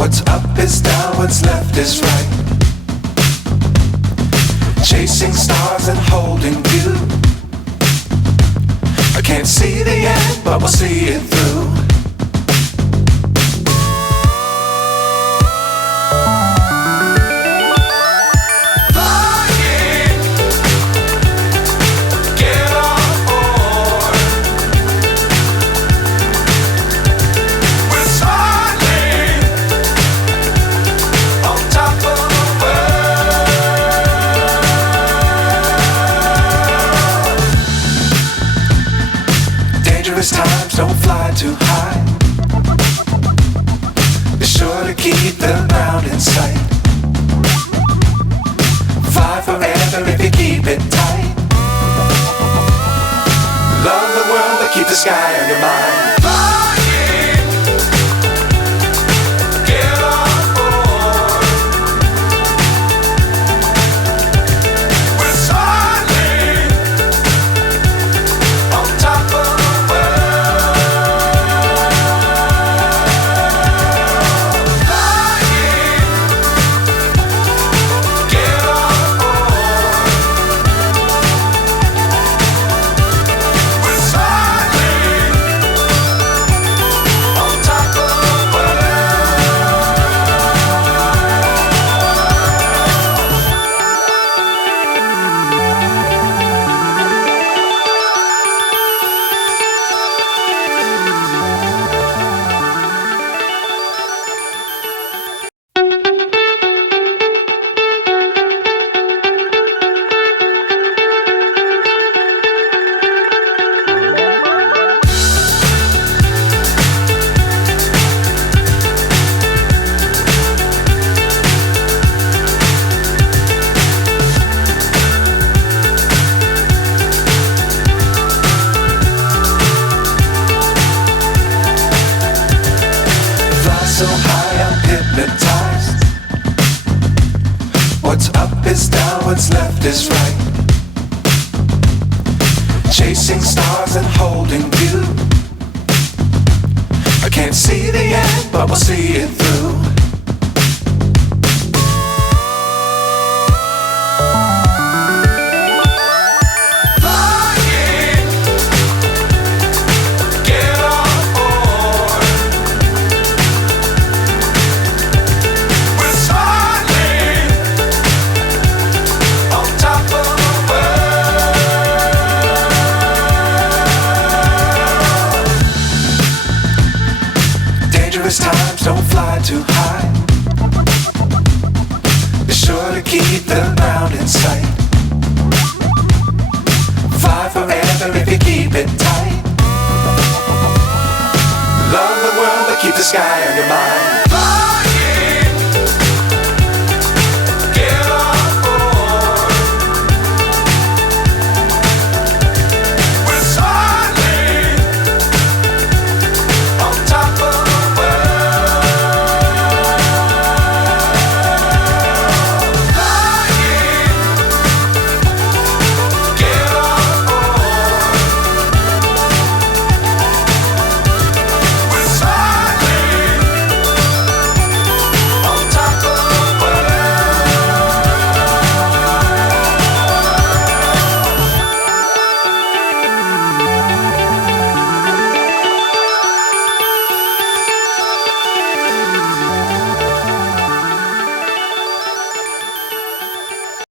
What's up is down, what's left is right. Chasing stars and holding you. I can't see the end, but we'll see it through. Times don't fly too high. Be sure to keep the ground in sight. Fly forever if you keep it tight. Love the world but keep the sky on your mind. So high I'm hypnotized. What's up is down, what's left is right. Chasing stars and holding you. I can't see the end, but we'll see it through. Times don't fly too high. Be sure to keep the ground in sight. Fly forever if you keep it tight. Love the world but keep the sky on your mind.